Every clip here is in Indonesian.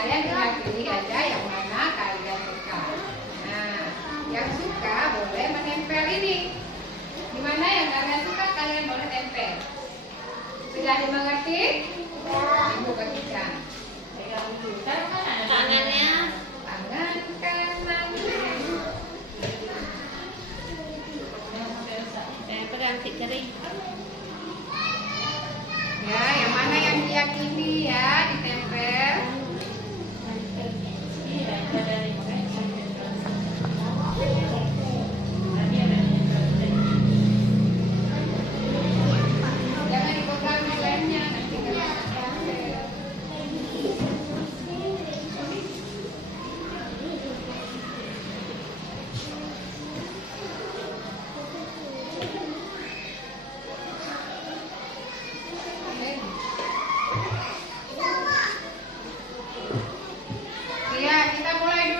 kalian tinggal pilih aja yang mana kalian suka. Nah, yang suka boleh menempel ini. Di mana yang kalian suka kalian boleh tempel. Sudah dimengerti? Ibu bagikan. Tangannya. Tangan kanan. Berarti kering. Ya, yang mana yang diyakini ya ditempel. Jangan dipegang lemnya nanti kena tempel. Iya, kita mulai dulu.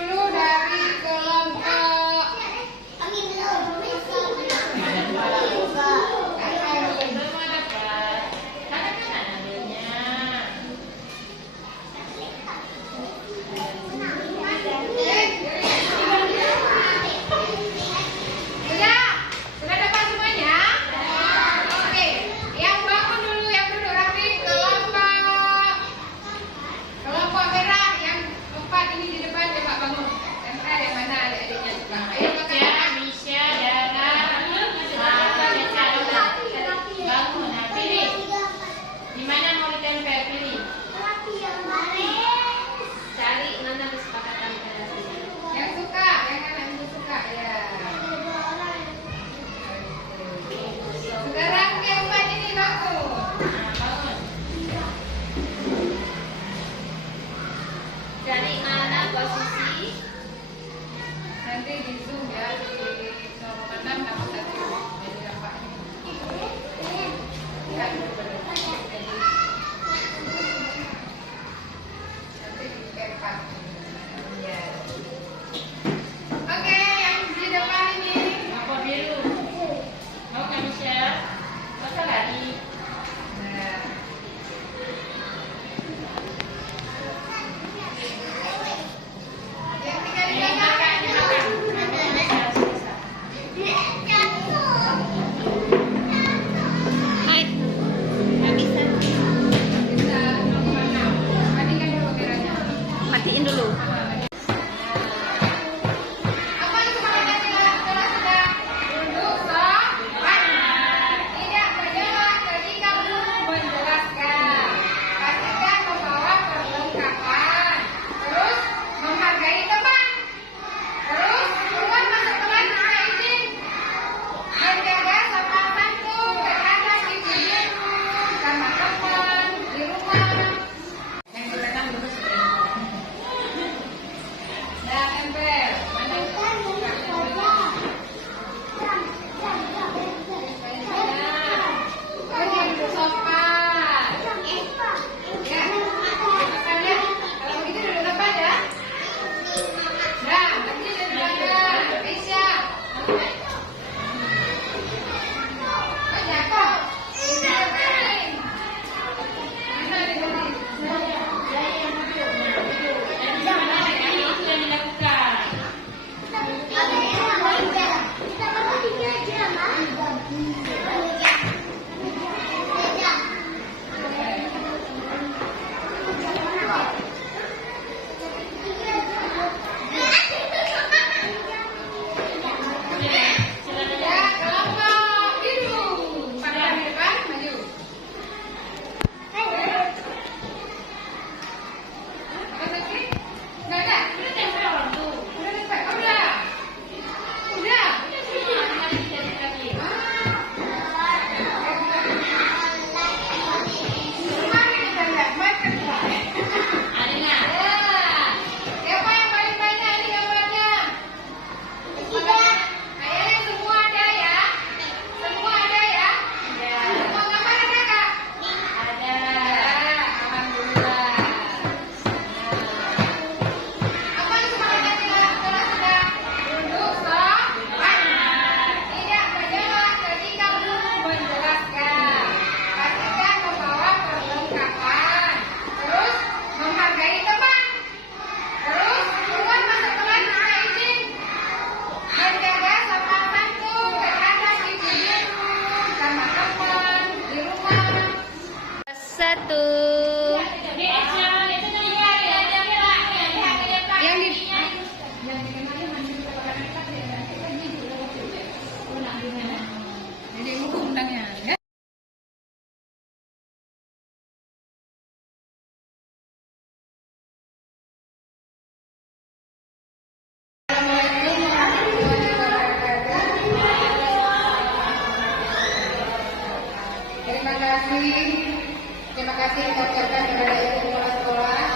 Terima kasih ucapkan kepada ibu kepala sekolah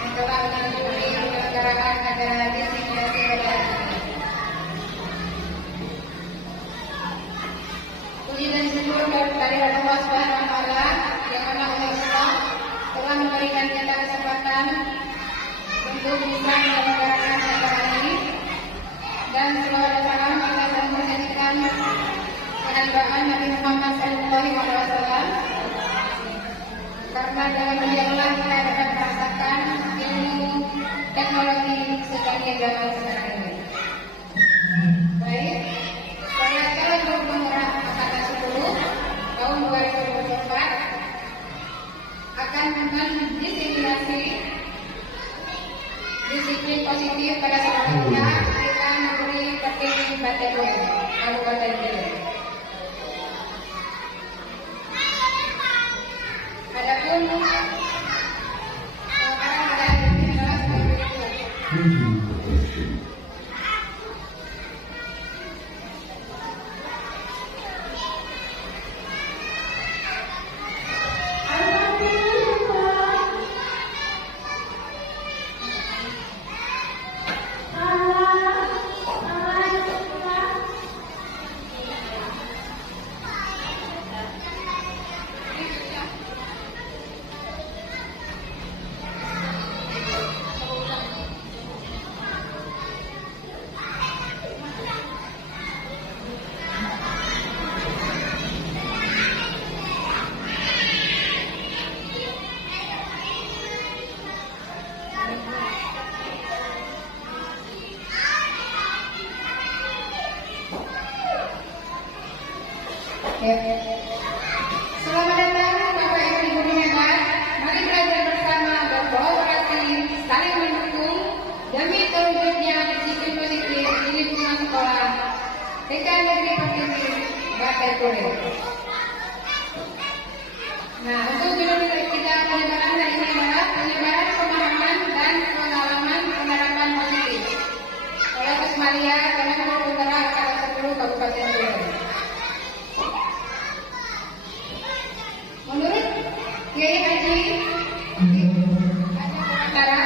yang telah menyetujui penyelenggaraan acara designasi pada hari ini. Puji dan syukur dari Allah Subhanahu wa Ta'ala yang mana Allah telah memberikan kita kesempatan untuk bisa menyelenggarakan acara ini, dan selawat dan salam kita akan menyanyikan penambahan Nabi Muhammad SAW, karena dengan beliaulah kita dapat merasakan ilmu teknologi secanggih zaman sekarang ini. Baik, pada tanggal 20 Ramadan 10 tahun 2024 akan mendiseminasi disiplin positif pada sekolahnya. Kita memberi penting Bateboy Kabupaten Jember. Adapun pada ini adalah sebagai berikut. Selamat datang Bapak Ibu guru hebat. Mari belajar bersama berkolaborasi, saling mendukung demi terwujudnya disiplin positif di lingkungan sekolah TK Negeri Pertiwi Bateboy. Nah, untuk judul kita penyebaran hari ini adalah penyebaran pemahaman dan pengalaman penerapan positif oleh Kusmalia Kementerian Utara Angkatan 10 Kabupaten Jember. Menurut Kiai Haji Utara,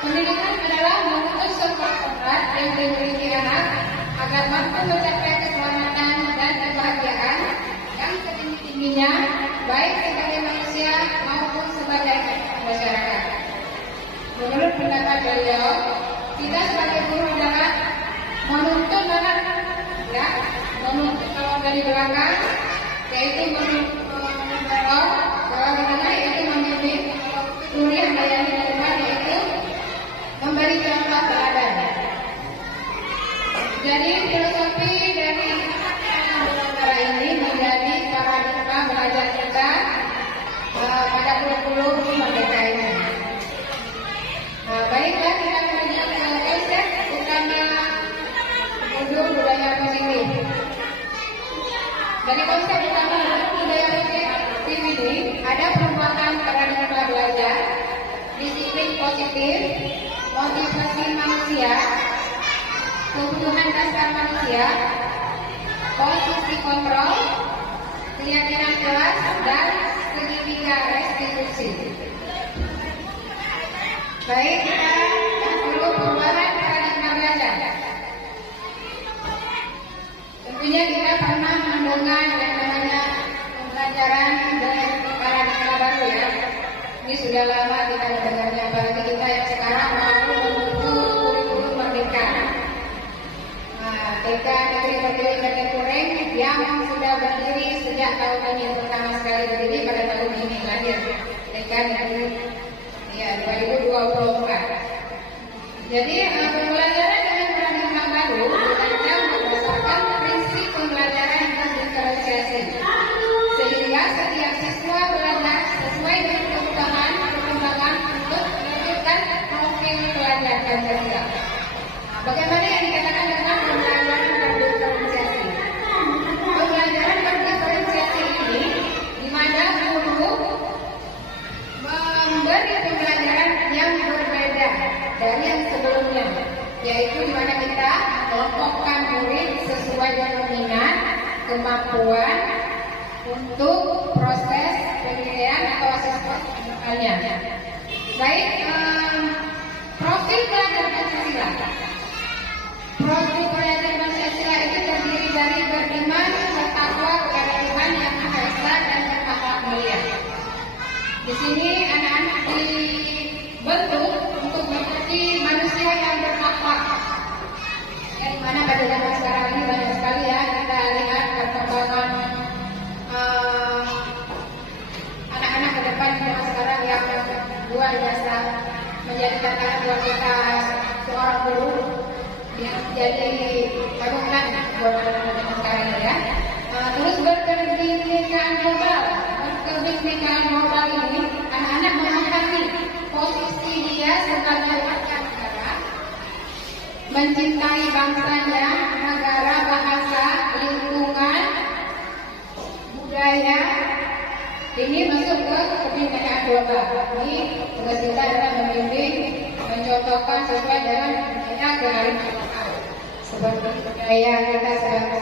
pendidikan adalah memutus sebuah kontrak yang dimiliki anak agar mampu mencapai keselamatan dan kebahagiaan yang setinggi-tingginya, baik sebagai manusia maupun sebagai masyarakat. Menurut pendapat beliau, kita sebagai guru adalah menuntun anak, ya, menuntun kalau dari belakang, yaitu menuntun bagaimana, yaitu membimbing, kemudian melayani ke depan, yaitu memberi contoh teladan. Jadi filosofi dari acara ini menjadi paradigma belajar kita pada kurikulum merdeka ini. Baiklah, kita menuju ke konsep utama modul budaya positif. Dari konsep utama budaya positif ini ada penguatan paradigma belajar, disiplin positif, motivasi manusia, kebutuhan dasar manusia, posisi kontrol, keyakinan kelas, dan segitiga restitusi. Baik, kita dulu perubahan paradigma belajar. Tentunya kita pernah mendengar yang namanya pembelajaran dengan paradigma baru, ya. Ini sudah lama kita mendengarnya, apalagi kita yang sekarang mampu menuju kurikulum merdeka. TK Negeri Pertiwi Bateboy yang sudah berdiri sejak tahun ini, pertama sekali berdiri pada tahun ini lahir TK Negeri 2024. Jadi pembelajaran dengan paradigma baru dirancang berdasarkan prinsip pembelajaran yang diferensiasi, sehingga setiap siswa belajar sesuai dengan kebutuhan perkembangan untuk menunjukkan profil pelajar Pancasila. Bagaimana yang dikatakan dengan pembelajaran berdiferensiasi? Pembelajaran berdiferensiasi ini di mana guru memberi pembelajaran yang berbeda dari yang sebelumnya, yaitu di mana kita kelompokkan murid sesuai dengan minat, kemampuan, untuk proses penilaian atau asesmen kalian. Baik, profil pelajar Pancasila. Profil pelajar Pancasila itu terdiri dari beriman, bertakwa kepada Tuhan Yang Maha Esa dan berakhlak mulia. Di sini anak-anak dibentuk untuk menjadi manusia yang berakhlak. Ya, di mana pada zaman sekarang ini banyak sekali ya kita lihat perkembangan anak-anak ke depan zaman sekarang yang luar biasa menjadi tantangan buat kita seorang guru yang menjadi panutan buat anak-anak sekarang ya. Terus berkebinekaan global, ini anak-anak memahami posisi dia sebagai warga negara, mencintai bangsanya, negara, bahasa, lingkungan, budaya. Ini masuk ke kebinekaan global. Ini tugas kita adalah membimbing, mencontohkan sesuai dengan kearifan lokal. Seperti budaya kita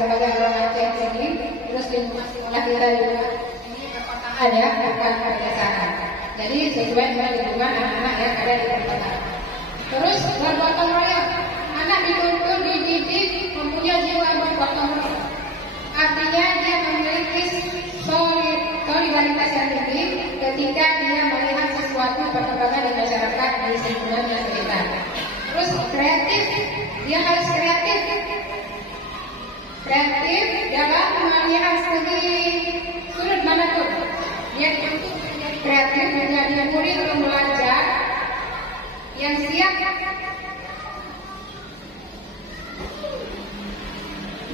sebagai orang Aceh ini, terus lingkungan sekolah kita juga ini perkotaan ya, bukan pedesaan. Jadi sesuai dengan lingkungan anak-anak yang ada di perkotaan. Terus bergotong royong, anak dituntut dididik mempunyai jiwa bergotong royong. Artinya dia memiliki solidaritas yang tinggi ketika dia melihat sesuatu perkembangan di masyarakat di lingkungannya sekitar. Terus kreatif, dia harus kreatif dalam melihat segi sudut manapun. Dia untuk menjadi kreatif, menjadi murid untuk belajar yang siap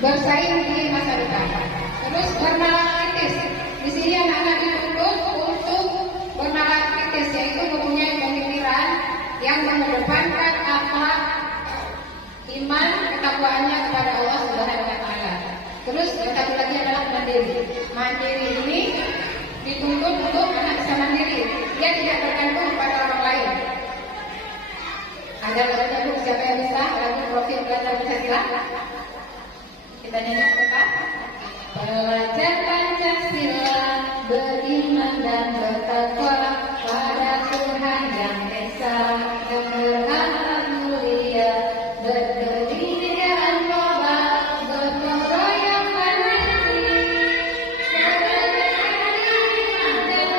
bersaing di masa depan. Terus bernalar kritis. Di sini anak-anak dituntut untuk bernalar kritis, yaitu mempunyai pemikiran yang mengedepankan akhlak, iman, ketakwaannya kepada Allah Subhanahu wa Ta'ala. Terus yang satu lagi adalah mandiri. Mandiri ini dituntut untuk anak bisa mandiri. Dia tidak bergantung kepada orang lain. Ada lagunya Bu, siapa yang bisa lagu profil pelajar Pancasila? Kita nyanyi apa? Pelajar Pancasila beriman dan bertakwa pada Tuhan Yang Esa yang maha mulia, berkebinekaan global, gotong royong mandiri, dan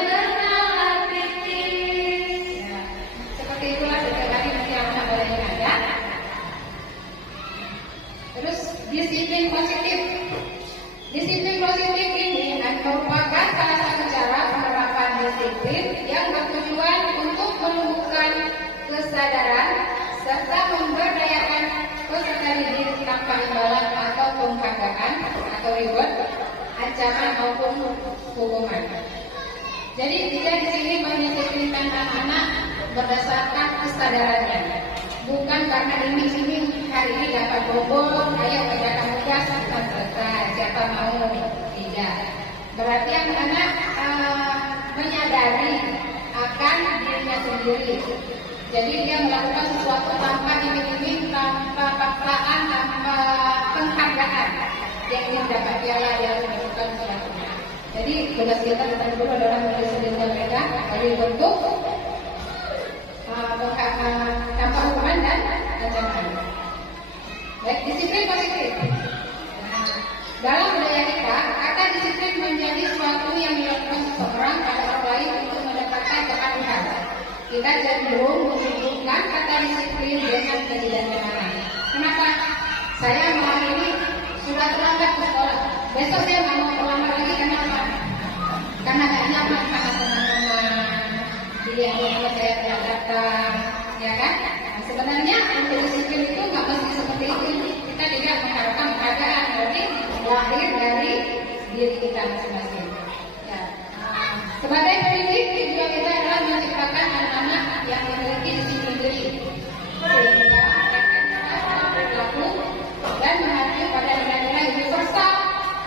bernalar kritis. Ya, seperti itulah setiap hari nanti anak boleh ingat ya. Terus disiplin positif. Disiplin positif ini merupakan salah satu cara penerapan disiplin yang bertujuan untuk menumbuhkan kesadaran serta memberdayakan peserta didik tanpa imbalan atau penghargaan atau reward, ancaman maupun hukuman. Jadi dia di sini mendisiplinkan anak-anak berdasarkan kesadarannya. Bukan karena ini hari ini dapat bobol, ayo kerjakan tugas bukan selesai, siapa mau, tidak. Berarti anak-anak menyadari akan dirinya sendiri. Jadi dia melakukan sesuatu tanpa iming-iming, tanpa paksaan, tanpa penghargaan. Dia ingin dapat piala, dia melakukan sesuatu. Jadi tugas kita dulu adalah mendisiplinkan mereka dari bentuk tanpa hukuman dan ancaman. Baik, disiplin positif. Dalam budaya kita, kata disiplin menjadi sesuatu yang dilakukan seseorang pada orang lain untuk mendapatkan kepatuhan. Kita cenderung menghubungkan kata disiplin dengan ketidaknyamanan. Kenapa? Saya malam ini sudah terlambat ke sekolah. Besok saya nggak mau terlambat lagi, kenapa? Karena nggak nyaman sama teman-teman. Jadi kalau saya tidak datang, ya kan? Nah, sebenarnya untuk disiplin itu nggak mesti seperti itu. Kita tidak mengharapkan keadaan, tapi lahir dari diri kita masing-masing. Ya. Sebagai pendidik juga kita adalah menciptakan anak-anak yang memiliki disiplin diri, sehingga mereka berlaku dan mengacu pada nilai-nilai universal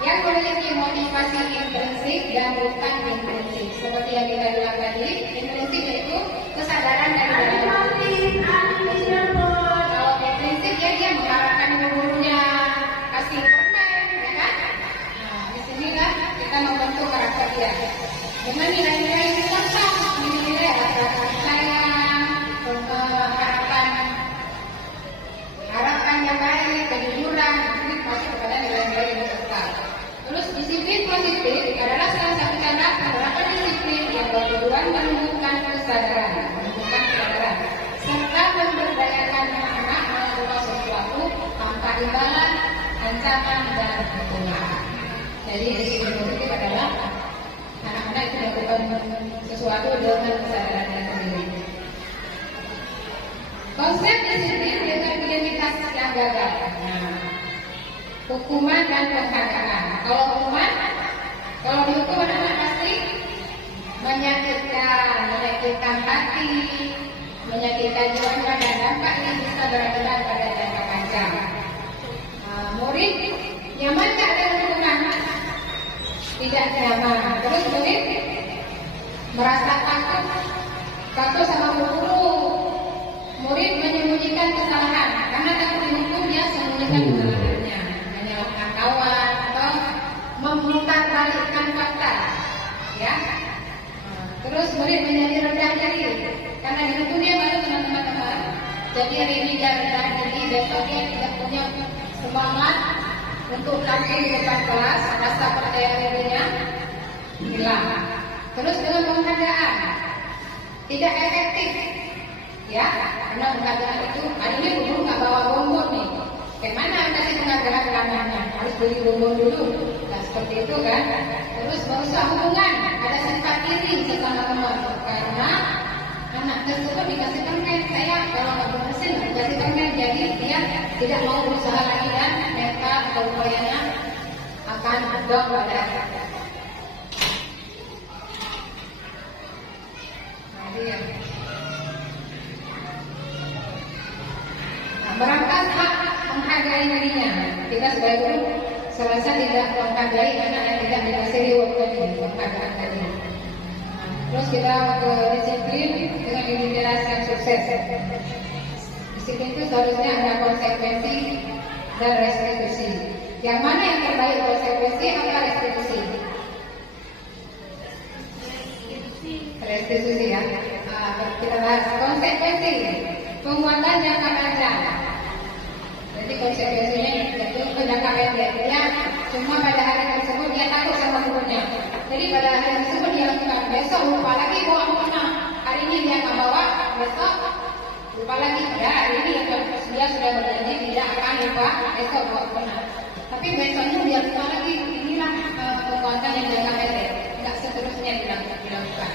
yang memiliki motivasi intrinsik dan bukan intrinsik. Seperti yang kita bilang tadi, intrinsik yaitu kesadaran dari dalam diri. Kalau intrinsik ya dia mengarahkan gurunya kasih permen, ya kan? Nah, di sini kan kita membentuk dan dukungan. Jadi disiplin positif adalah anak-anak itu melakukan sesuatu dengan kesadaran sendiri. Konsep disiplin dengan identitas yang gagal. Nah, hukuman dan penghargaan. Kalau dihukum anak-anak pasti menyakitkan hati, menyakitkan jiwa, dan dampak ini bisa berakibat pada jangka panjang. Murid nyaman tak dengan hukuman? Tidak nyaman. Terus murid merasa takut sama guru. Murid menyembunyikan kesalahan karena takut dihukum, dia sembunyikan kesalahannya, menyalahkan kawan atau memutar balikkan fakta, ya. Terus murid menjadi rendah diri karena dihukum dia baru teman-teman. Jadi hari ini dia rendah diri, besok dia tidak punya semangat untuk tampil di depan kelas, rasa percaya dirinya hilang. Terus dengan penghargaan tidak efektif, ya, karena penghargaan itu hari ini guru nggak bawa bonbon nih. Bagaimana kasih penghargaan lamanya? Harus beli bonbon dulu. Nah, seperti itu kan. Terus merusak hubungan, ada sifat iri sesama teman karena anak tersebut dikasih permen, saya kalau nggak berhasil dikasih permen, jadi dia tidak mau berusaha lagi dan mereka atau upayanya akan drop pada akhirnya. Merangkas hak menghargai dirinya. Kita sebagai guru selasa tidak menghargai anak yang tidak dikasih reward tadi, penghargaan tadi. Terus kita ke disiplin dengan identitas yang sukses. Disiplin itu seharusnya ada konsekuensi dan restitusi. Yang mana yang terbaik, konsekuensi atau restitusi? Restitusi, ya. Kita bahas konsekuensi penguatan jangka panjang. Jadi konsekuensinya itu jangka pendek. Dia cuma pada hari tersebut dia takut sama gurunya. Jadi pada hari tersebut dia lakukan, besok lupa lagi bawa mukena. Hari ini dia nggak bawa, besok lupa lagi. Ya, hari ini dia sudah berjanji tidak akan lupa besok bawa mukena. Tapi besoknya dia lupa lagi. Inilah penguatan yang jangka pendek. Tidak seterusnya dilakukan.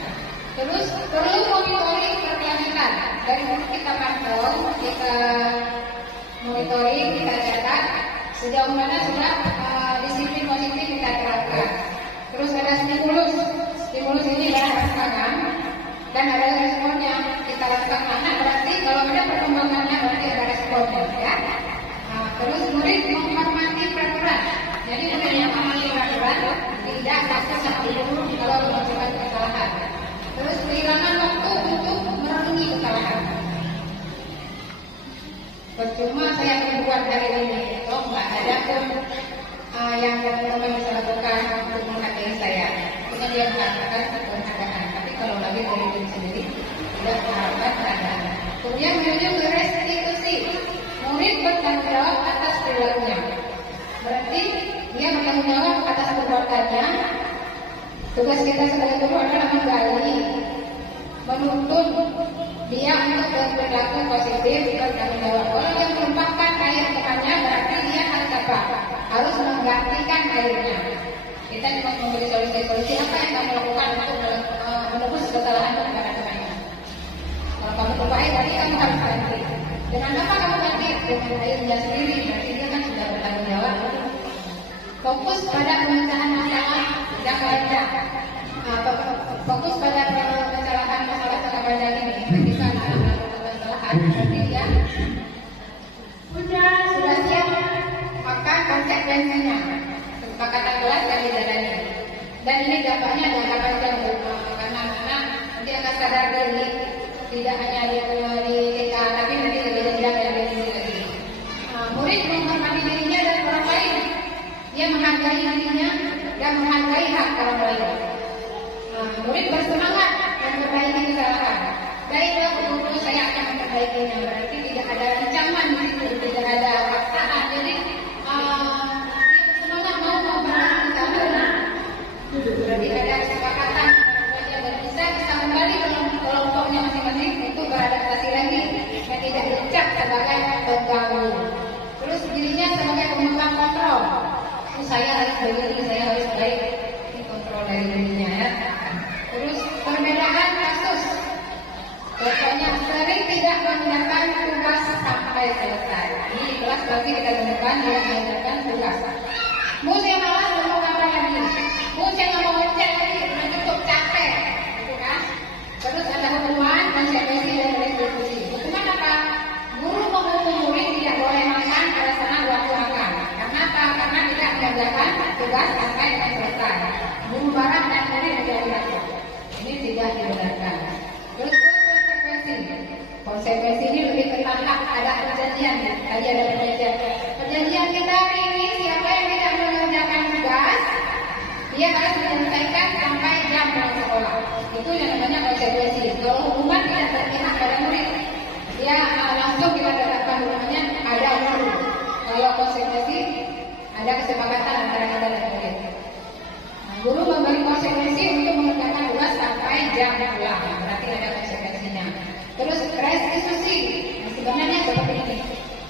Terus perlu monitoring berkelanjutan. Dari kita pantau, kita monitoring, kita catat sejauh mana sudah disiplin positif kita terapkan. Terus ada stimulus ini rasakan dan ada responnya. Kita rasakan anak berarti kalau ada perkembangannya berarti ada responnya, ya. Terus murid menghormati peraturan. Jadi murid yang memahami peraturan tidak takut sama guru kalau melakukan kesalahan. Terus kehilangan waktu untuk merenungi kesalahan. Percuma saya berbuat hari ini, toh nggak ada pun yang teman-teman bisa lakukan untuk menghargai saya. Itu dia mengatakan penghargaan. Tapi kalau lagi dari diri sendiri tidak mengharapkan penghargaan. Kemudian menuju ke restitusi. Murid bertanggung jawab atas perilakunya. Berarti dia bertanggung jawab atas perbuatannya. Tugas kita sebagai guru adalah menggali, menuntun dia untuk berperilaku positif, bertanggung jawab. Kalau yang menumpahkan air kepadanya berarti dia harus apa? Harus menggantikan airnya. Kita cuma memberi solusi apa yang kamu lakukan untuk menebus kesalahan kepada temannya. Kalau kamu lupa air, berarti kamu harus ganti. Dengan apa kamu ganti? Dengan airnya sendiri. Berarti dia kan sudah bertanggung jawab. Fokus pada pemecahan masalah jangka panjang. Fokus pada pemecahan masalah jangka panjang ini. Ketika anak melakukan kesalahan, berarti dia sudah siap maka konsekuensinya. Kesepakatan kelas dan dijalani. Dan ini dampaknya jangka panjang karena anak nanti akan sadar diri, tidak hanya di TK, tapi nanti lebih rendah dan lebih tinggi lagi. Murid menghormati dirinya dan orang lain. Dia menghargai dirinya dan menghargai hak orang lain. Murid bersemangat memperbaiki kesalahan. Baiklah guru, saya akan memperbaikinya. Berarti tidak ada ancaman di situ, tidak ada paksaan. Jadi dia bersemangat mau memperbaiki kesalahan. Berarti ada kesepakatan dan bisa kembali ke kelompoknya masing-masing itu beradaptasi lagi dan tidak dicap sebagai pengganggu. Terus dirinya sebagai pemegang kontrol. begini, saya harus baik. Ini kontrol dari dirinya ya. Terus perbedaan kasus. Contohnya sering tidak mengerjakan tugas sampai selesai. Ini di kelas berarti kita temukan dia mengerjakan tugas. Bu, saya malas mau apa lagi? Bu, saya nggak mau ngecek lagi, udah cukup capek, gitu kan? Terus ada hukuman, konsekuensi dan restitusi. Hukuman apa? Guru menghukum murid tidak boleh makan pada saat waktu makan. Karena apa? Karena tidak mengerjakan tugas sampai selesai. Guru barang dan murid menjadi masuk. Ini tidak dibenarkan. Terus konsekuensi. Konsekuensi ini lebih ketat, ada perjanjian. Tadi ada perjanjian. Perjanjian kita hari ini, siapa yang tidak mengerjakan tugas, dia harus menyelesaikan sampai jam pulang sekolah. Itu yang namanya konsekuensi. Kalau hukuman tidak berpihak pada murid, dia langsung kita terapkan hukumannya ada guru. Kalau konsekuensi ada kesepakatan antara kita dan murid. Guru memberi konsekuensi untuk mengerjakan tugas sampai jam pulang. Berarti ada konsekuensinya. Terus restitusi. Sebenarnya seperti ini.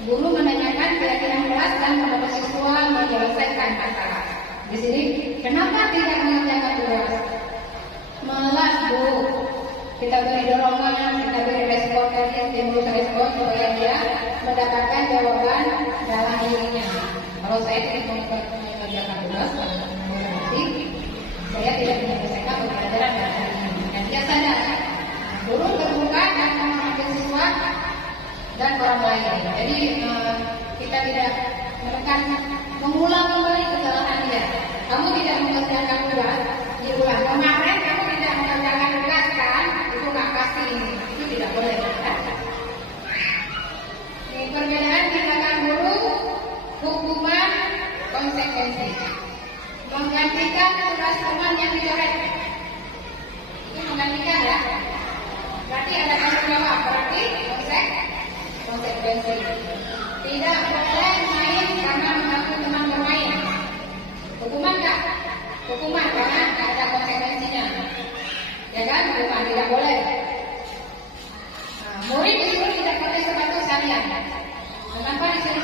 Guru menanyakan keyakinan kelas dan kepada siswa menyelesaikan masalah. Di sini, kenapa tidak mengerjakan tugas? Malas, Bu. Kita beri dorongan, kita beri respon tadi, stimulus respon supaya dia mendapatkan jawaban dalam dirinya. Kalau saya tidak mengerjakan tugas, berarti saya tidak menyelesaikan pembelajaran dalam hari ini. Dan dia sadar, guru terbuka dan mengambil siswa dan orang lain. Jadi kita tidak menekan mengulang kembali kesalahan dia. Kamu tidak mengerjakan tugas, diulang. Kemarin kamu tidak mengerjakan tugas kan? Itu nggak pasti ini. Itu tidak boleh. Ya? Ini perbedaan tindakan guru, hukuman, konsekuensi. Menggantikan tugas teman yang dicoret. Itu menggantikan ya. Berarti ada tanggung jawab. Berarti konsekuensi. Tidak boleh main karena mengganggu teman bermain. Hukuman enggak? Hukuman karena ada konsekuensinya. Ya kan? Hukuman tidak boleh. Murid disuruh tidak pakai sepatu seharian. Kenapa disuruh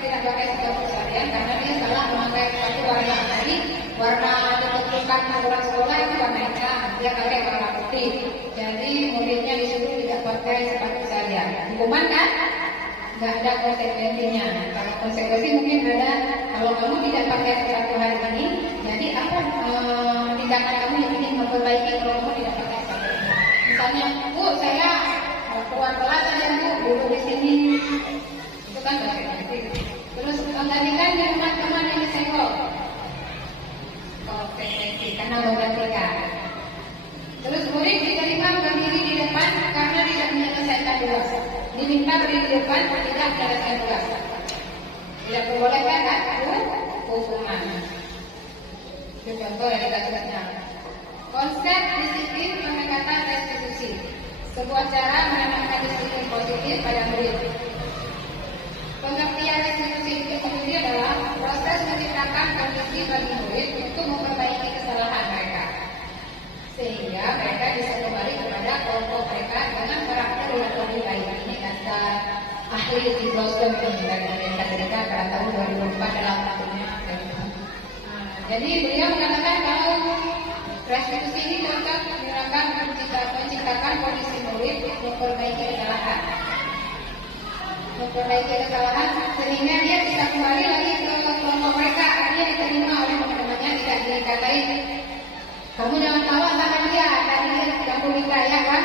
tidak pakai sepatu seharian? Karena dia salah memakai sepatu warna tadi, warna ditentukan aturan sekolah itu warna hitam. Dia pakai warna putih. Jadi muridnya disuruh tidak pakai sepatu seharian. Hukuman kan? Nggak ada konsekuensinya. Kalau konsekuensi mungkin ada. Kalau kamu tidak pakai sepatu hari ini, jadi apa tindakan kamu yang ingin memperbaiki kalau kamu tidak pakai sepatu? Misalnya, Bu, saya keluar kelas aja Bu, duduk di sini. Itu kan konsekuensi. Terus menggantikan di rumah teman yang disenggol. Konsekuensi karena menggantikan. Terus murid diterima berdiri di depan karena tidak menyelesaikan tugas. Diminta berdiri di depan tidak menyelesaikan tugas. Tidak diperbolehkan kan? Hukuman. Itu contoh dari kasusnya. Konsep disiplin pendekatan restitusi. Sebuah cara menanamkan disiplin positif pada murid. Pengertian restitusi itu sendiri adalah proses menciptakan kondisi bagi murid untuk memperbaiki kesalahan mereka, sehingga mereka bisa kembali kepada kelompok mereka dengan karakter yang lebih baik. Ini kata ahli di Boston dari Amerika Serikat pada tahun 2004 dalam bukunya. Jadi beliau mengatakan kalau restitusi ini dapat menciptakan kondisi murid memperbaiki kesalahan sehingga dia bisa kembali lagi ke kelompok mereka. Dia diterima oleh teman-temannya, tidak dikatain kamu jangan salah sama dia, tadi dia yang kita ya kan,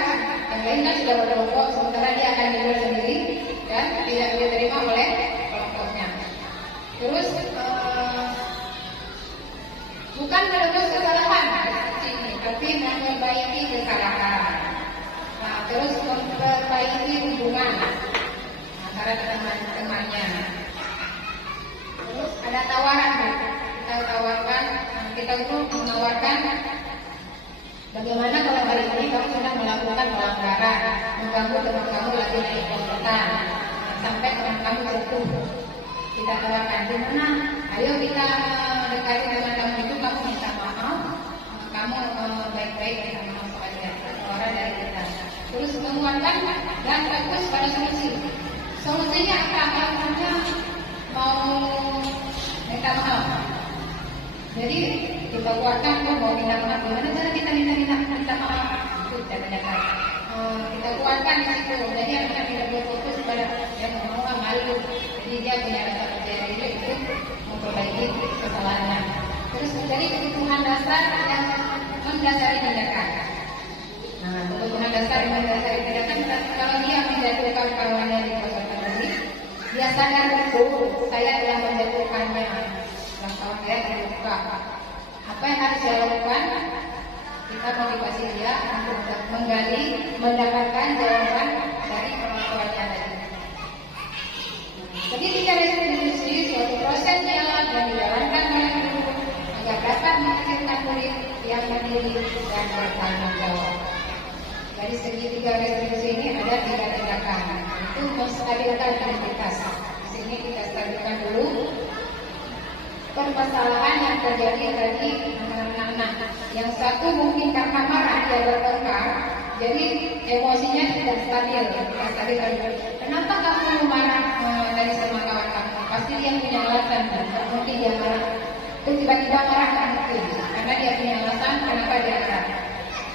yang lain kan sudah berkelompok, sementara dia akan hidup sendiri dan tidak diterima oleh kelompoknya. Terus bukan menebus kesalahan, tapi memperbaiki kesalahan. Nah, terus memperbaiki hubungan antara teman-temannya. Terus ada tawaran, kita menawarkan bagaimana kalau hari ini kamu sudah melakukan pelanggaran, mengganggu teman kamu lagi naik kompeten, sampai teman kamu jatuh. Kita tawarkan gimana? Ayo kita dekati teman kamu itu, kamu minta maaf, kamu baik-baik minta maaf saja. Tawaran dari kita. Terus menguatkan dan fokus pada solusi. Solusinya apa? Kalau mau minta maaf. Jadi kita kuatkan, mau minta maaf, gimana cara kita minta maaf? Itu cara kita kuatkan di situ. Jadi anak tidak berfokus pada yang mau malu. Jadi dia punya rasa percaya diri itu memperbaiki kesalahannya. Terus dari kebutuhan dasar yang mendasari tindakan. Nah, kebutuhan dasar yang mendasari tindakan, kalau dia menjatuhkan kawannya di proses tadi, dia sadar betul saya telah menjatuhkannya. Kawan saya terluka. Apa yang harus dia lakukan? Kita motivasi dia untuk menggali, mendapatkan jawaban dari orang tuanya tadi. Jadi tidak diskusi suatu proses dialog yang dijalankan oleh guru agar dapat menghasilkan murid yang mandiri dan bertanggung jawab. Dari segi tiga restribusi ini ada tiga tindakan. Itu menstabilkan identitas. Di sini kita stabilkan dulu permasalahan yang terjadi tadi anak-anak. Yang satu mungkin karena marah dia bertengkar, jadi emosinya tidak stabil. Kenapa kamu marah tadi sama kawan kamu? Pasti dia punya alasan. Mungkin dia marah, tiba-tiba marah kan mungkin karena dia punya alasan kenapa dia marah.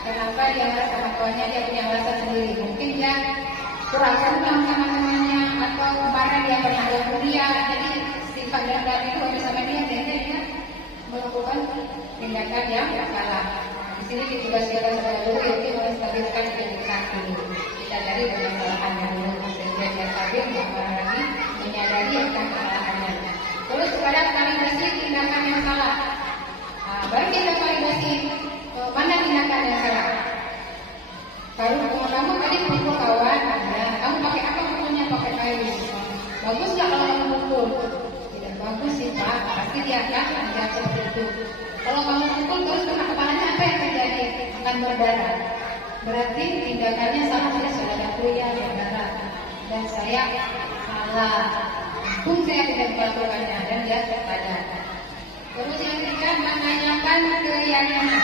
Kenapa dia marah sama kawannya, dia punya alasan sendiri. Mungkin dia kurang senang sama temannya, atau kemarin dia pernah ada kuliah, jadi sifat dendam itu ada sama dia melakukan tindakan yang salah. Di sini ditugaskan sebagai guru yaitu menstabilkan identitas dulu. Kita cari permasalahannya dulu sehingga dia stabil, lagi menyadari akan kesalahannya. Terus pada validasi tindakan yang salah. Baru kita validasi mana tindakan yang salah. Kalau kamu tadi pukul kawan, kamu pakai apa pukulnya? Pakai kayu. Bagus nggak kalau kamu pukul? Tidak bagus sih Pak, pasti dia akan menjawab seperti itu. Kalau kamu pukul terus kena kepalanya, apa yang terjadi? Akan berdarah. Berarti tindakannya salah, saya sudah akui ya berdarah. Dan saya salah. Pun saya tidak melakukannya dan dia sadar. Terus yang ketiga, menanyakan keyakinan.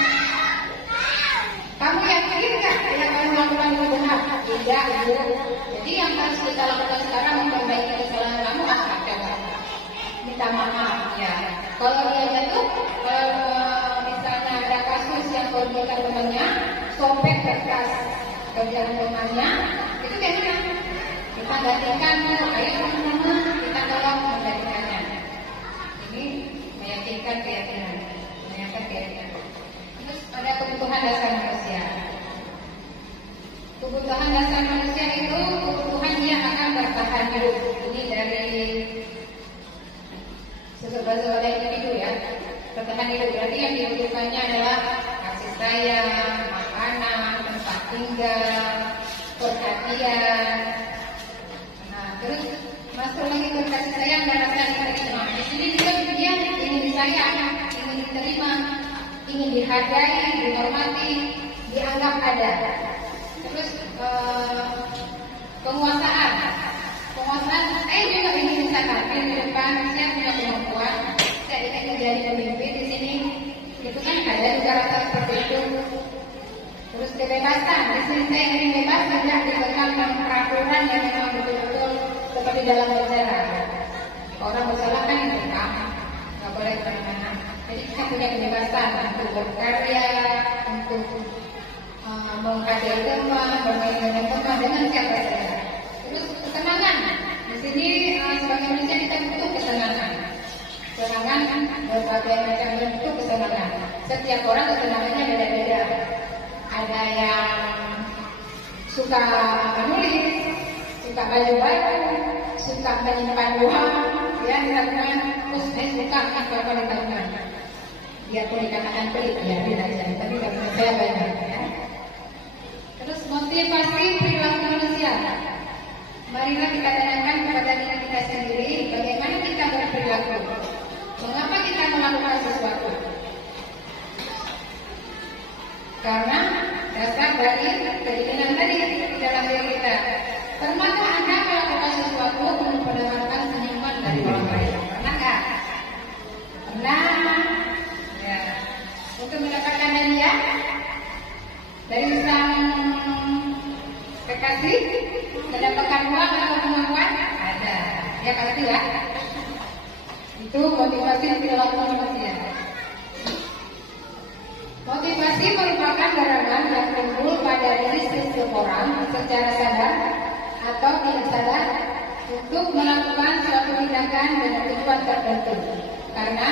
Kamu yakin nggak yang kamu lakukan itu benar? Tidak, Ibu. Jadi yang harus kita lakukan sekarang memperbaiki kesalahan kamu apa? Coba minta maaf ya. Kalau dia jatuh, misalnya ada kasus yang korban temannya sobek kertas kerjaan temannya, itu gimana? Kita gantikan, ayo teman-teman kita tolong menggantikannya. Ini meyakinkan keyakinan, Terus ada kebutuhan dasar manusia. Kebutuhan dasar manusia itu kebutuhan dia akan bertahan hidup. Ini dari sebagai individu ya. Bertahan hidup berarti yang dibutuhkannya adalah kasih sayang, makanan, tempat tinggal, perhatian. Nah, terus masuk lagi ke kasih sayang dan rasa diterima. Di sini juga dia ingin disayang, ingin diterima, ingin dihargai, dihormati, dianggap ada. Terus penguasaan, saya juga ingin misalkan di depan saya punya kemampuan, saya ingin menjadi pemimpin di sini, itu kan ada juga rasa seperti itu. Terus kebebasan, di sini saya ingin bebas, tidak dibekal dengan peraturan yang memang betul-betul seperti dalam negara. Orang bersalah kan yang pertama, nggak boleh kemana-mana. Jadi kita punya kebebasan untuk berkarya, untuk menghargai teman, bermain dengan teman, dengan siapa saja. Terus kesenangan, di sini sebagai manusia kita butuh kesenangan. Kesenangan berbagai macam bentuk kesenangan. Setiap orang kesenangannya beda-beda. Ada yang suka menulis, suka baju baru, suka menyimpan uang, ya misalnya, saya suka apa di tabungan. Dia pun dikatakan pelit, ya tidak bisa, tapi saya banyak ya. Terus motivasi perilaku manusia. Marilah kita tanyakan kepada diri kita sendiri bagaimana kita berperilaku. Mengapa kita melakukan sesuatu? Karena dasar dari keinginan tadi di dalam diri kita. Pernahkah Anda melakukan sesuatu untuk mendapatkan senyuman dari orang lain? Pernah nggak? Pernah. Ya. Untuk mendapatkan hadiah dari sang kekasih, mendapatkan uang atau kemampuan? Ada. Ya pasti ya. Itu motivasi yang dilakukan manusia. merupakan dorongan yang timbul pada diri seseorang secara sadar atau tidak sadar untuk melakukan suatu tindakan dengan tujuan tertentu. Karena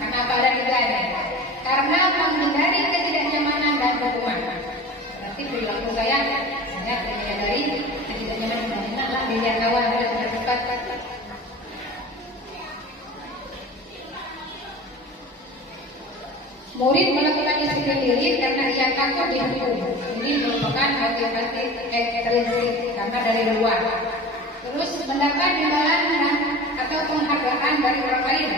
apa ada tidaknya? Karena menghindari ketidaknyamanan dan hukuman. Berarti perilaku saya menyadari ketidaknyamanan lah dilihat kawan harus cepat. Murid melakukan disiplin diri karena ia takut dihukum. Ini merupakan motivasi ekstrinsik karena dari luar. Terus mendapat imbalan atau penghargaan dari orang lain.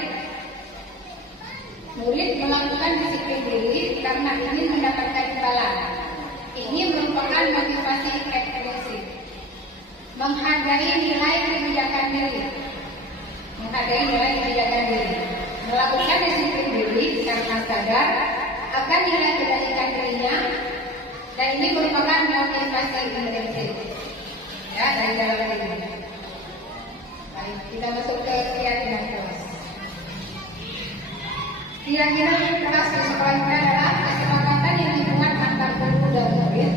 Murid melakukan disiplin diri karena ingin mendapatkan imbalan. Ini merupakan motivasi ekstrinsik. Menghargai nilai kebijakan diri. Menghargai nilai kebijakan diri. Melakukan disiplin diri karena sadar akan nilai kebaikan dirinya, dan ini merupakan motivasi intrinsik. Ya, dari dalam diri. Baik, kita masuk ke keyakinan kelas. Keyakinan kelas di sekolah kita adalah kesepakatan yang dibuat antar guru dan murid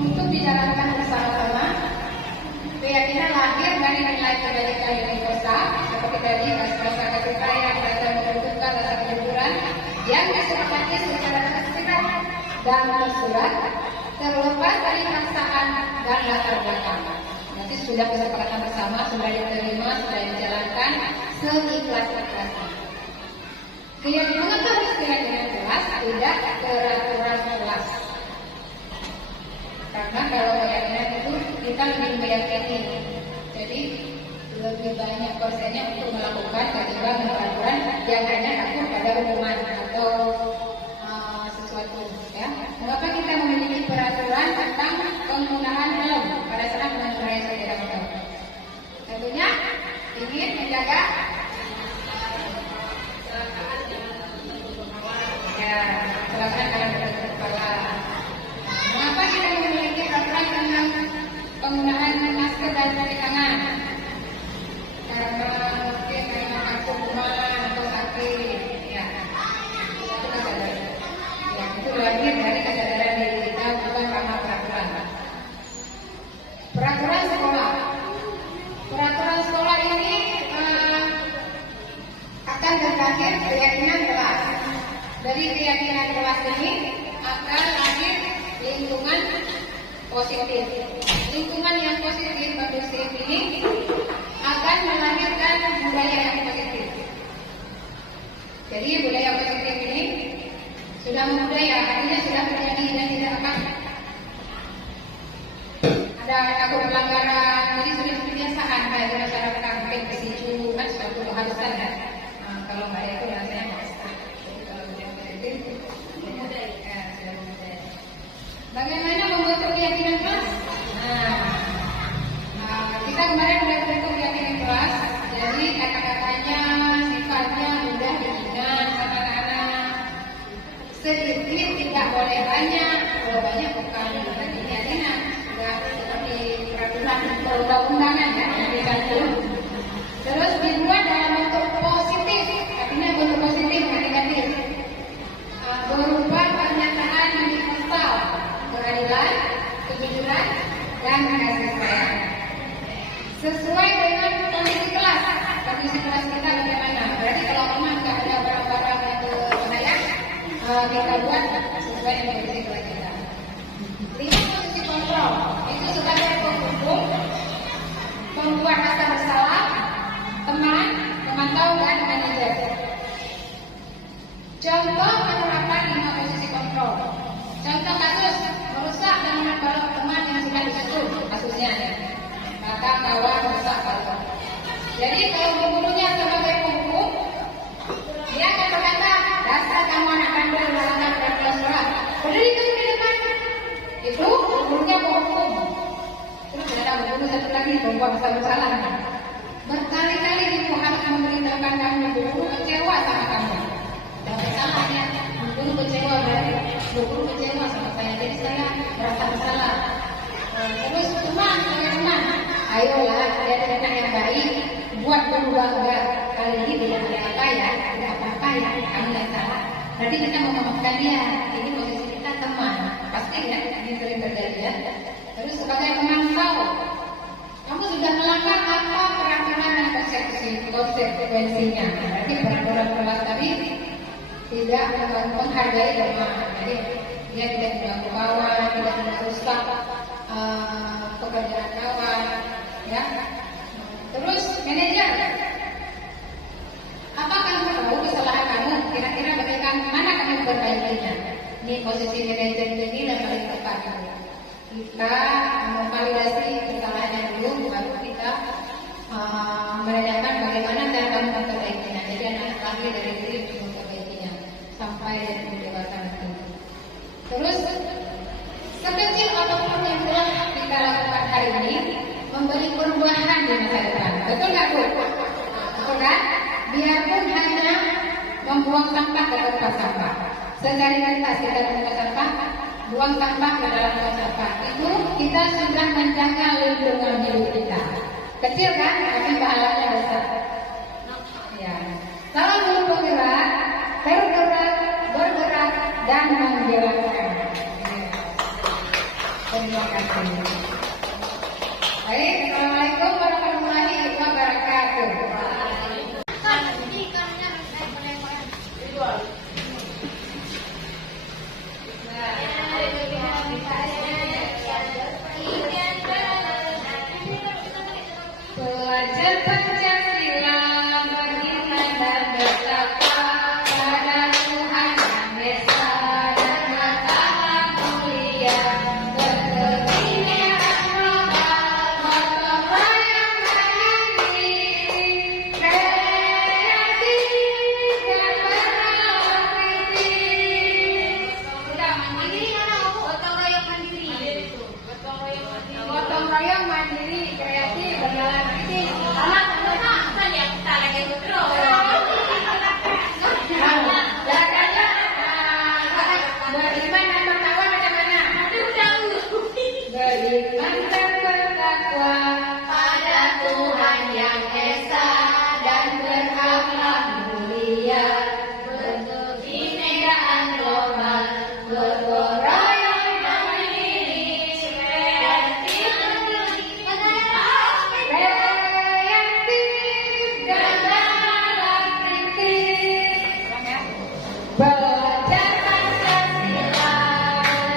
untuk dijalankan bersama-sama. Keyakinan lahir dari nilai kebaikan universal seperti tadi rasa kasih sayang, rasa membutuhkan, rasa kejujuran yang disepakati secara tersirat dan tersurat terlepas dari paksaan dan latar belakang. Nanti sudah kesepakatan bersama, sudah diterima, sudah dijalankan seikhlas-ikhlasnya. Keyakinan harus keyakinan kelas, tidak peraturan kelas. Karena kalau keyakinan itu kita lebih meyakini, jadi lebih banyak persennya untuk melakukan ketimbang peraturan yang hanya takut pada hukuman atau sesuatu. Ya, mengapa kita memiliki peraturan tentang penggunaan helm pada saat mengendarai sepeda motor? Tentunya ingin menjaga kecelakaan karena terjatuh kepala. Mengapa kita memiliki peraturan tentang penggunaan masker dan cuci tangan? Karena mungkin karena hukuman atau sakit, ya. Itu kesadaran. Ya, itu lahir dari kesadaran diri kita, bukan karena peraturan. Peraturan sekolah. Peraturan sekolah ini akan berakhir keyakinan kelas. Dari keyakinan kelas ini akan lahir lingkungan positif. Lingkungan yang positif kondusif ini akan melahirkan budaya yang positif. Jadi budaya positif ini sudah membudaya, artinya sudah terjadi dan tidak akan ada takut pelanggaran. Jadi sudah kebiasaan kayak masyarakat mungkin kesicu kan suatu keharusan ya. Kalau nggak itu rasanya nggak bisa. Kalau budaya positif sudah budaya. Bagaimana membentuk keyakinan kelas? Kita kemarin sudah bentuk keyakinan kelas. Jadi kata-katanya, sifatnya mudah diingat sama anak-anak. Sedikit tidak boleh banyak, kalau banyak bukan berarti keyakinan. Sudah seperti peraturan perundang-undangan ya, dibantu. Terus dibuat dalam bentuk positif, artinya bentuk positif bukan negatif. Berupa pernyataan universal, keadilan, kejujuran, dan kasih sayang. Sesuai dengan kondisi kelas. Kondisi kelas kita bagaimana? Berarti kalau memang nggak ada barang-barang yang berbahaya, kita buat sesuai dengan kondisi kelas kita. 5 posisi kontrol itu sebagai penghubung, membuat rasa bersalah, teman, memantau, dan manajer. Contoh penerapan 5 posisi kontrol. Contoh kasus merusak dan memperoleh teman yang sudah disentuh kasusnya ya. Maka kawan merusak kawan. Jadi kalau pembunuhnya sebagai penghukum, dia akan berkata, dasar kamu anak bandel melanggar peraturan sekolah. Berdiri kamu di depan. Itu pembunuhnya penghukum. Terus ada membunuh satu lagi perempuan bersalah. Berkali-kali ibu harus memberitahukan kamu, guru kecewa sama kamu. Dan salahnya, guru kecewa berarti guru kecewa sama saya. Jadi saya merasa bersalah. Terus teman, ayolah jadi anak yang baik, buat guru bangga. Kali ini tidak ada apa ya, tidak apa-apa ya, kamu nggak salah. Berarti kita memaafkan dia. Ini posisi kita teman, pasti ya, ini sering terjadi ya. Terus sebagai pemantau, kamu sudah melanggar apa peraturan dan konsekuensinya. Berarti peraturan kelas tadi tidak menghargai teman. Jadi dia tidak mengganggu kawan, tidak merusak pekerjaan kawan, ya. Terus manajer, apa kamu tahu kesalahan kamu? Kira-kira bagaimana kamu perbaikinya? Ini posisi manajer ini yang paling tepat. Kita memvalidasi kesalahannya dulu, baru kita menanyakan bagaimana cara kamu memperbaikinya. Jadi anak lagi dari diri untuk memperbaikinya sampai jadi dewasa nanti. Terus sekecil apapun yang telah kita lakukan hari ini memberi perubahan di masa depan. Betul nggak Bu? Betul kan? Biarpun hanya membuang sampah ke tempat sampah. Sekali kita membuang sampah, buang sampah ke dalam tempat sampah. Itu kita sudah menjaga lingkungan hidup kita. Kecil kan? Tapi pahalanya besar. Ya. Salam dulu penggerak, tergerak, bergerak, dan menggerakkan. Terima kasih. Baik, Assalamualaikum warahmatullahi wabarakatuh. Belajar Pancasila, beriman dan bertakwa pada Tuhan Yang Esa dan bertakwa mulia, berkebinekaan global, gotong royong mandiri, kreatif dan berakhlak kritis. Sudah mandiri mana? Gotong royong mandiri. Gotong royong mandiri, kreatif, berjalan kritis. Sama ya kita lagi terus. Beriman dan bertakwa macam mana? Beriman dan bertakwa pada Tuhan Yang Esa dan berakhlak mulia, berkebinekaan global, gotong royong mandiri, kreatif dan berakhlak kritis. Belajar Pancasila,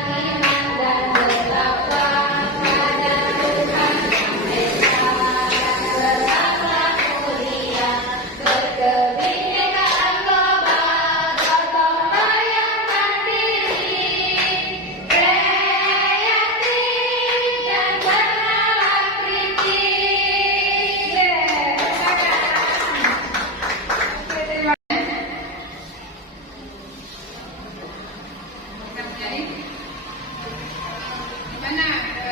beriman dan bertakwa pada Tuhan Yang Esa dan berakhlak mulia, berkebinekaan global, gotong royong mandiri, kreatif dan berakhlak kritis. Oke, terima kasih. Jadi, di mana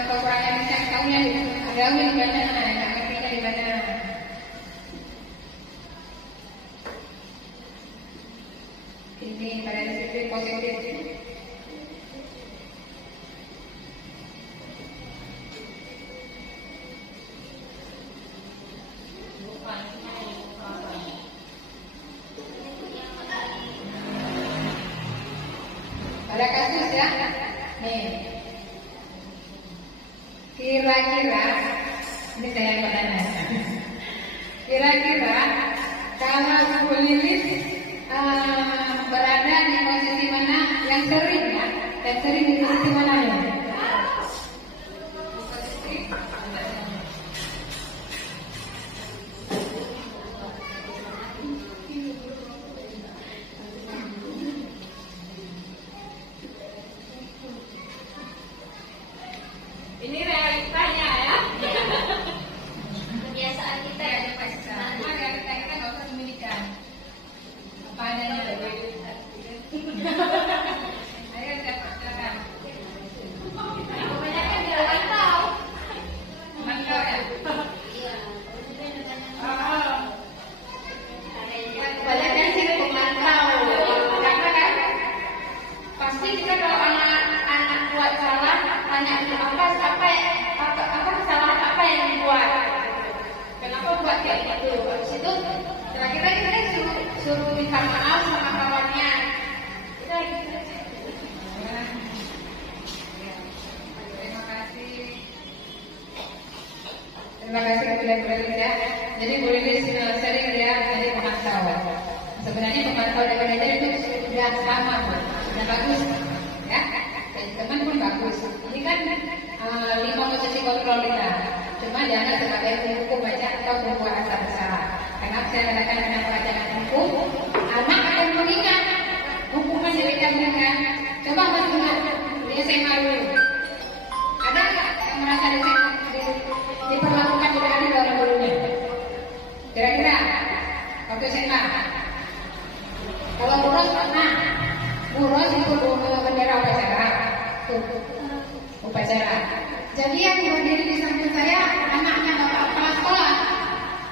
kekurangan yang saya tahunya ada di mana, nggak ngertinya di mana. Ini pada disiplin positif. Ada kasus ya, nih. Kira-kira, ini saya yang bertanya. Kira-kira kalau Bu Lilis berada di posisi mana yang sering ya? Yang sering di posisi mana nih? Ini realitanya ya. Kebiasaan kita ya, sama realita kita nggak usah sembunyikan. Apa adanya. Ayo kita pacaran. reguler ya. Jadi Bu Lilis sering ya jadi pemantau. Sebenarnya pemantau dan manajer itu sudah sama Bu, sudah bagus ya. Dan teman pun bagus. Ini kan 5 posisi kontrol kita. Cuma jangan sebagai buku baca atau buku asal-asal. Karena saya katakan dengan pelajaran hukum, anak akan mengingat hukuman yang kita berikan. Coba Mas ingat di SMA dulu. Ada nggak yang merasa diperlakukan tidak adil dalam gurunya? Kira-kira waktu SMA. Kalau boros pernah, boros itu bendera upacara. Upacara. Jadi yang berdiri di samping saya anaknya bapak kepala sekolah.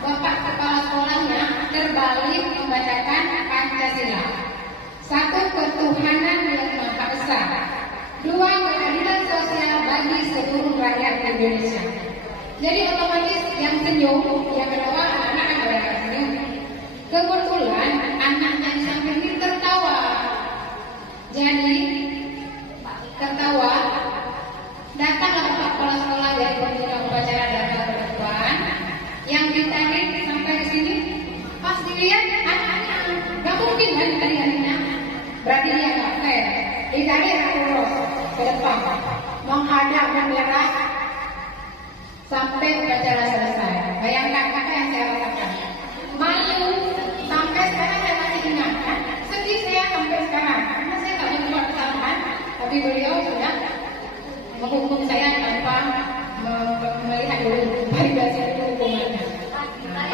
Bapak kepala sekolahnya terbalik membacakan Pancasila. 1 ketuhanan yang maha esa. 2 keadilan sosial bagi seluruh rakyat Indonesia. Jadi otomatis yang senyum, yang kedua anak-anak ada yang senyum. Kebetulan anaknya di samping ini tertawa. Jadi tertawa. Datanglah bapak kepala sekolah dari pembina upacara datang ke depan. Yang ditarik sampai di sini, pas dilihat anaknya, gak mungkin kan ditarik anaknya. Berarti dia gak fair. Ditarik terus ke depan, menghadap bendera sampai upacara selesai. Bayangkan apa yang saya rasakan. Malu sampai sekarang saya masih ingat. Sedih saya sampai sekarang karena saya gak membuat kesalahan, tapi beliau sudah menghukum saya tanpa melihat dulu validasi hukumannya.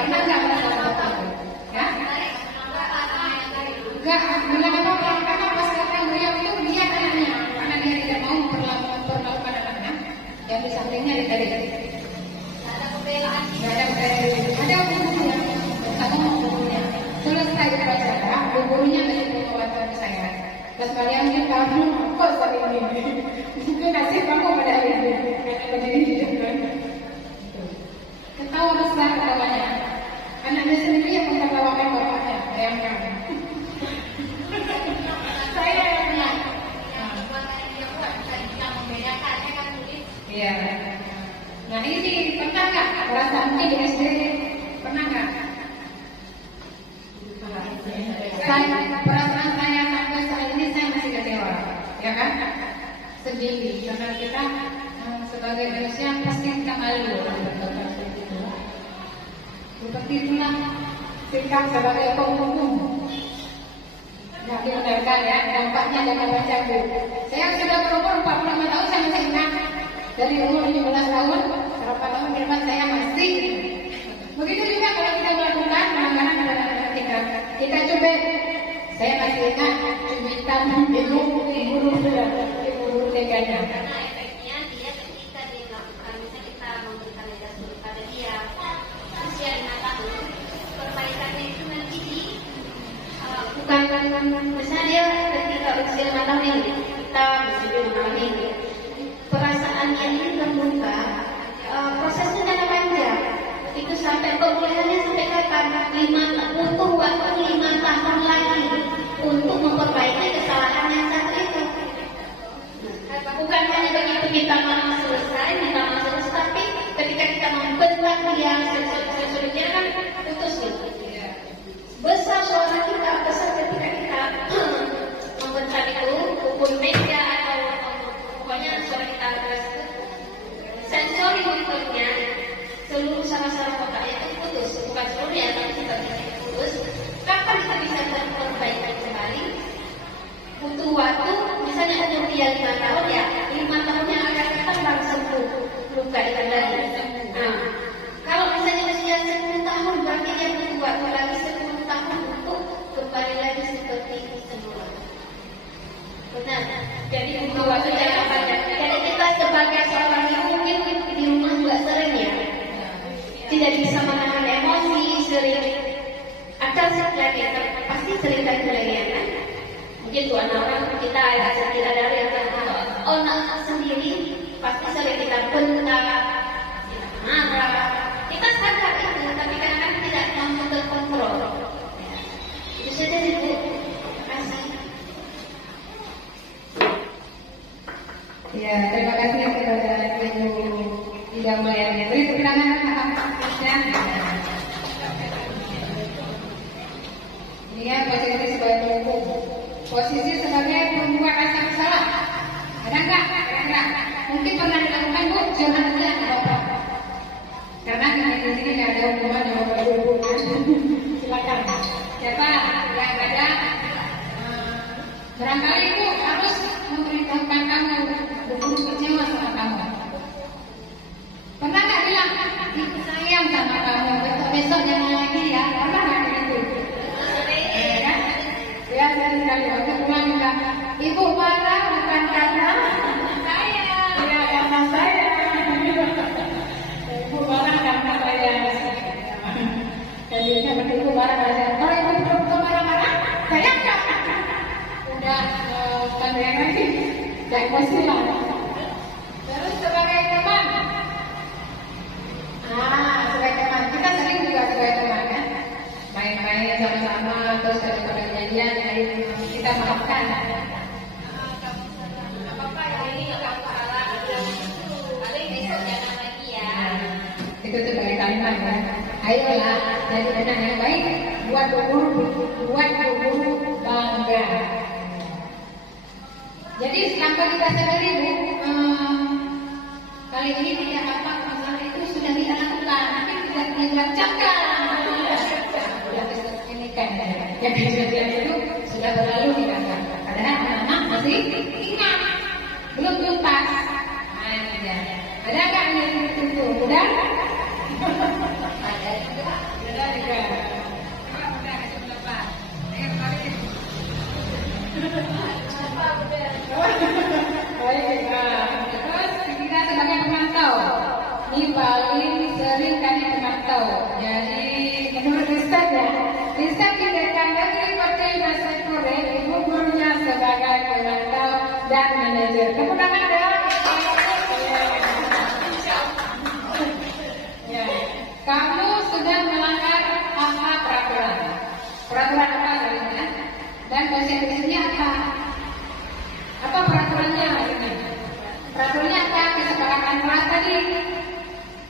Pernah nggak merasa seperti itu? Ya? Enggak, mengapa? Karena pas datang beliau itu dia anaknya, karena dia tidak mau memperlakukan anaknya. Yang di sampingnya ditarik. Ada pembelaan. Ada bukunya. Sama bukunya. Selesai upacara, gurunya masih mengawasi saya. Terus kalian mungkin kamu kok saat ini? Mungkin nasib kamu pada hari ini karena berdiri di depan. Ketawa besar ketawanya. Anaknya sendiri yang menertawakan bapaknya. Bayangkan. Saya yang benar. Iya. Nah ini pernah nggak perasaan di SD? Pernah nggak? Perasaan saya sampai saat ini saya masih kecewa, ya kan? Sedih karena kita sebagai manusia pasti kita malu seperti itu. Seperti itulah sikap sebagai penghukum. Nggak dibenarkan ya, dampaknya jangan baca Bu. Saya sudah berumur 45 tahun, saya masih ingat. Dari umur 17 tahun, berapa tahun ke depan saya masih. Begitu juga kalau kita melakukan pelanggaran terhadap etika. Kita coba. Saya masih ingat cubitan ibu guru TK-nya. Karena efeknya dia ketika dia melakukan, misalnya kita memberikan legas pada dia usia 5 tahun, perbaikannya itu nanti bukan misalnya dia ketika usia 5 tahun ini kita mesti memahami perasaan yang ini terbuka, prosesnya jangka panjang. Itu sampai pemulihannya sampai kapan? Butuh waktu 5 tahun lagi untuk memperbaiki kesalahan yang saat itu. Bukan hanya begitu kita mau selesai, tapi ketika kita membentak dia sesudah kan putus gitu. Besar suara kita, besar ketika kita membentak itu, pukul meja atau pokoknya suara kita keras itu. Sensori monitornya seluruh saraf-saraf otaknya itu putus, bukan seluruhnya tapi sebagian putus. Kapan kita bisa memperbaiki kembali? Butuh waktu, misalnya umur dia 5 tahun ya, 5 tahunnya akan datang sembuh luka itu lagi. Nah, kalau misalnya usia 10 tahun, berarti dia butuh waktu lagi 10 tahun untuk kembali lagi seperti semula. Benar. Jadi butuh waktu jangka panjang. Jadi kita sebagai seorang ibu mungkin di rumah juga sering ya, tidak bisa menahan emosi, sering ada sekali pasti sering terjadi kan. Mungkin tuan orang kita agak sedikit ada yang anak sendiri pasti sering kita bentak, marah. Kita sadar itu, tapi kadang-kadang tidak mampu terkontrol. Itu saja Ibu. Terima kasih. Ya, terima kasih kepada Ibu Ida Mulyani. Beri tepuk tangan. posisi sebagai pembuat rasa bersalah. Ada nggak? Kira-kira? Mungkin pernah dilakukan Bu? Jangan aja nggak apa-apa. Karena di sini nggak ada hubungan dengan ibu. Silakan. Siapa yang ada? Barangkali Ibu harus memberitahukan kamu, guru kecewa sama kamu. Pernah nggak bilang, ibu sayang sama kamu, besok jangan lagi ya? Pernah nggak gitu? Ya, sering sekali waktu pulang bilang, ibu marah bukan karena saya, ya karena saya. Ibu marah karena saya. Jadinya ibu marah karena saya. Kalau ibu betul-betul marah-marah, saya enggak. Udah pandai lagi, jangan emosi lah. Terus sebagai teman, sebagai teman kita sering juga sebagai teman kan, main-main sama-sama, terus ada kejadian jadi kita maafkan. Apa-apa ya ini kamu salah, paling besok jangan lagi ya. Itu sebagai kalimat kan. Ayolah jadi anak yang baik, buat guru bangga. Jadi sampai kita sadari Bu, kali ini tidak apa masalah itu sudah kita lakukan, tapi tidak dibacakan. Ini kan yang kejadian itu sudah berlalu kita kan. Padahal anak-anak masih ingat, belum tuntas. Nah ini dia. Ada nggak yang itu? Udah? Ada juga. Udah juga. Udah kasih berapa? Baik, terus kita sebagai pemantau, ini paling sering kami pemantau. Jadi menurut riset ya, riset Kementerian Negeri Pertiwi Bahasa Korea, ibu gurunya sebagai pemantau dan manajer. Tepuk tangan dong. Ya, kamu sudah melanggar apa peraturan? Peraturan apa sebenarnya? Dan konsekuensinya apa? Apa peraturannya ini? Peraturannya apa? Kesepakatan kelas tadi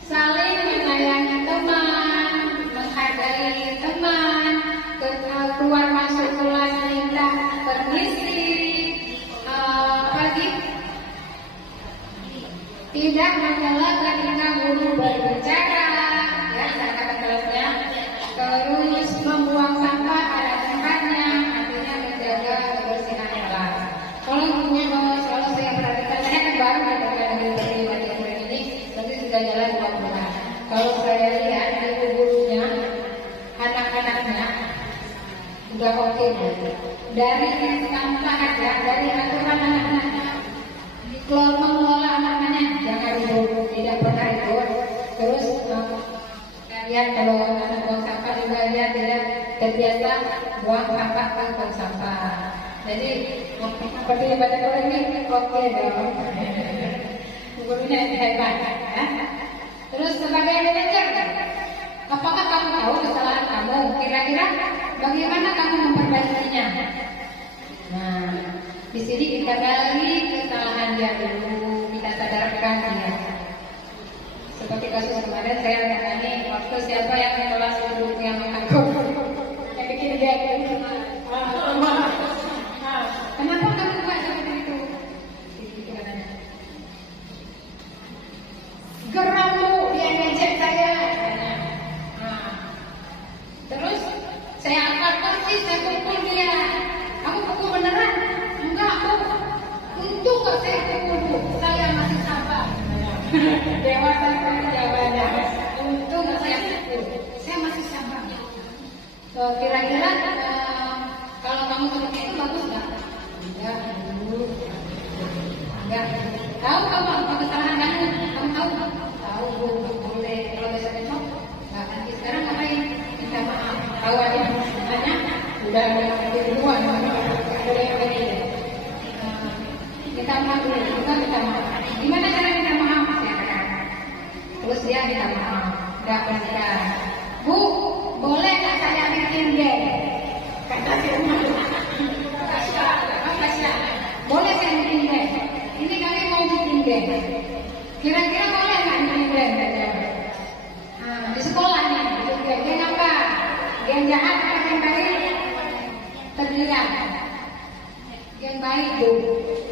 saling menyayangi teman, menghargai teman, keluar masuk kelas minta permisi, tidak mencela ketika guru berbicara, ya kata kelasnya. Terus membuang sampah pada tempatnya, artinya menjaga kebersihan kelas. Kalau gurunya selalu saya perhatikan, saya kan baru mendapatkan dari materi ini, tapi sudah jalan 2 bulan. Kalau saya lihat ibu gurunya, anak-anaknya sudah oke. Dari sampah aja, dari aturan anak-anaknya, mengelola anak-anaknya jangan ribut, tidak pernah ribut. Terus kalian kalau anak buang sampah juga dia tidak terbiasa buang sampah ke tong sampah. Jadi seperti ibadah Quran ini oke dong. Gurunya hebat ya. Terus sebagai manajer, apakah kamu tahu kesalahan kamu? Kira-kira bagaimana kamu memperbaikinya? Nah, di sini kita gali kesalahan dia dulu, kita sadarkan dia. Seperti kasus kemarin saya tanya waktu siapa yang kelas duduk yang makan yang bikin dia kenapa kamu buat seperti itu? Geram Bu, dia ngejek saya. Terus saya angkat persis, saya pukul dia. Kamu pukul beneran? Enggak Bu. Untung gak saya pukul Bu, saya masih sabar. Dewasa sekali jawabannya. Untung gak saya pukul, saya masih sabar. So, kira-kira kalau kamu seperti itu bagus nggak? Enggak, enggak. Tahu kamu apa kesalahan kamu? Kamu tahu? Tahu Bu, boleh. Kalau besok-besok nggak nanti sekarang ngapain? Minta maaf. Tahu aja sebenarnya udah ada duluan. Boleh boleh. Minta maaf dulu, juga minta maaf. Gimana cara minta maaf? Terus dia minta maaf. Nggak percaya. Bu, boleh nggak saya bikin game? Kata si Umar. Boleh saya bikin game? Ini kami mau bikin game. Kira-kira boleh nggak bikin game? Di sekolah nih, bikin game. Game apa? Game jahat apa yang baik? Terlihat. baik tuh.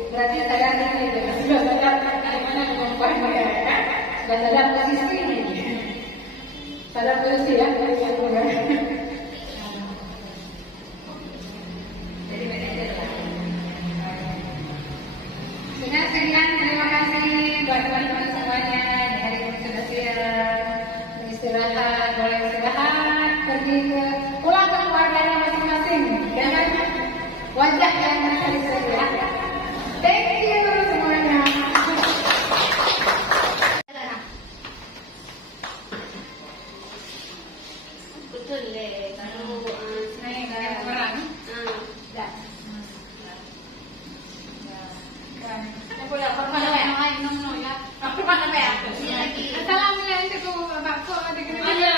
Berarti sadar ini sudah sadar bagaimana kemampuannya ya kan? Sudah sadar posisi ini. Sadar posisi ya, jadi manajer lah. Dengan sekian terima kasih buat teman-teman semuanya. Di hari ini sudah siang, istirahat, boleh istirahat, pergi ke pulang ke keluarganya masing-masing. Jangan wajah yang berseri-seri ya. Thank you semuanya. Betul deh, kalau Naik orang. dah. Aku dah pernah lain nomor ya. Aku pernah ya. Assalamualaikum Bapakku. Ada kena dia.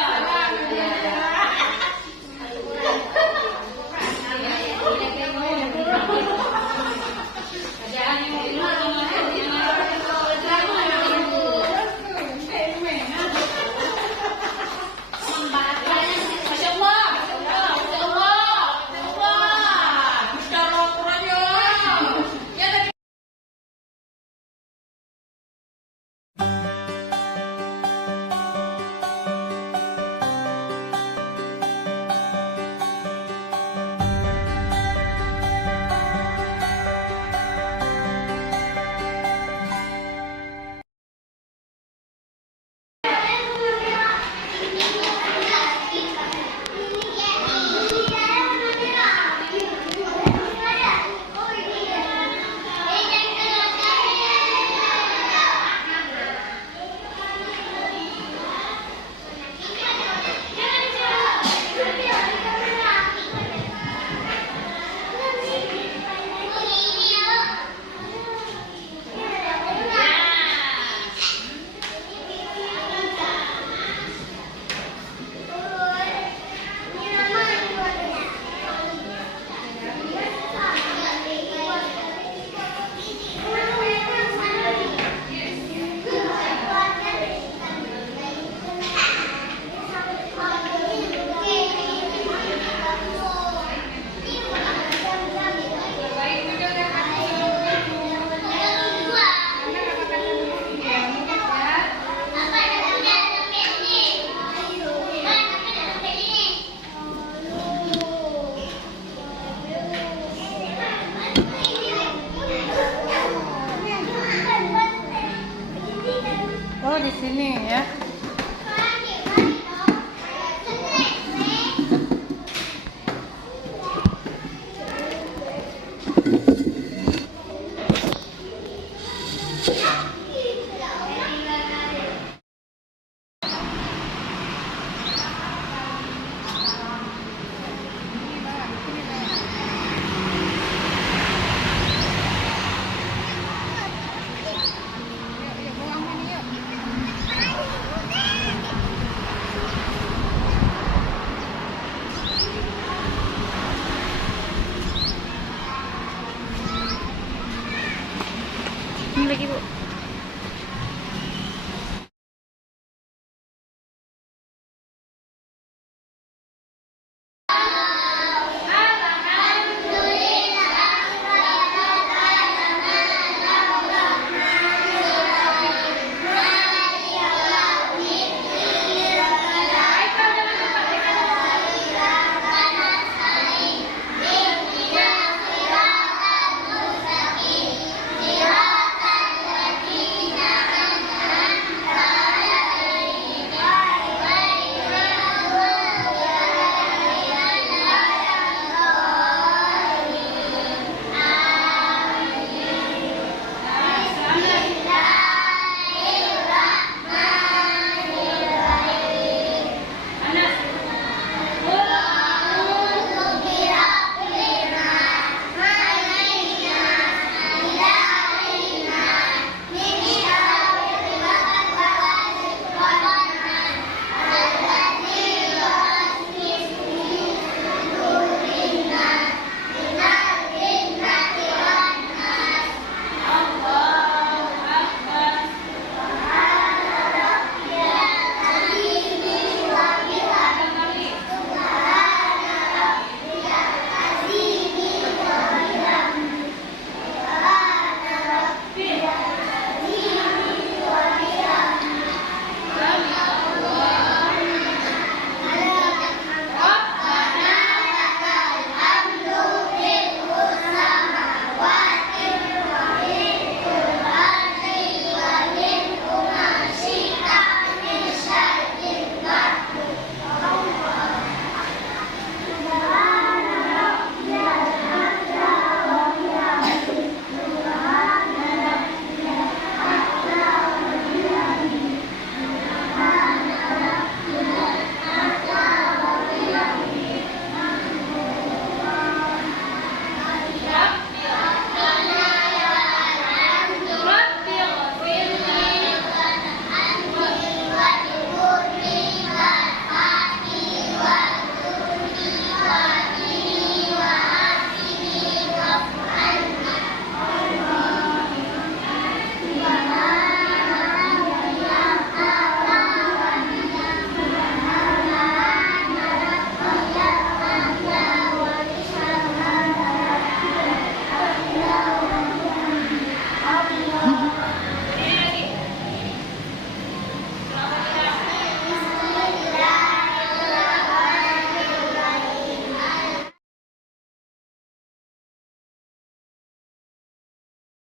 Oh di sini ya. Ini lagi Bu.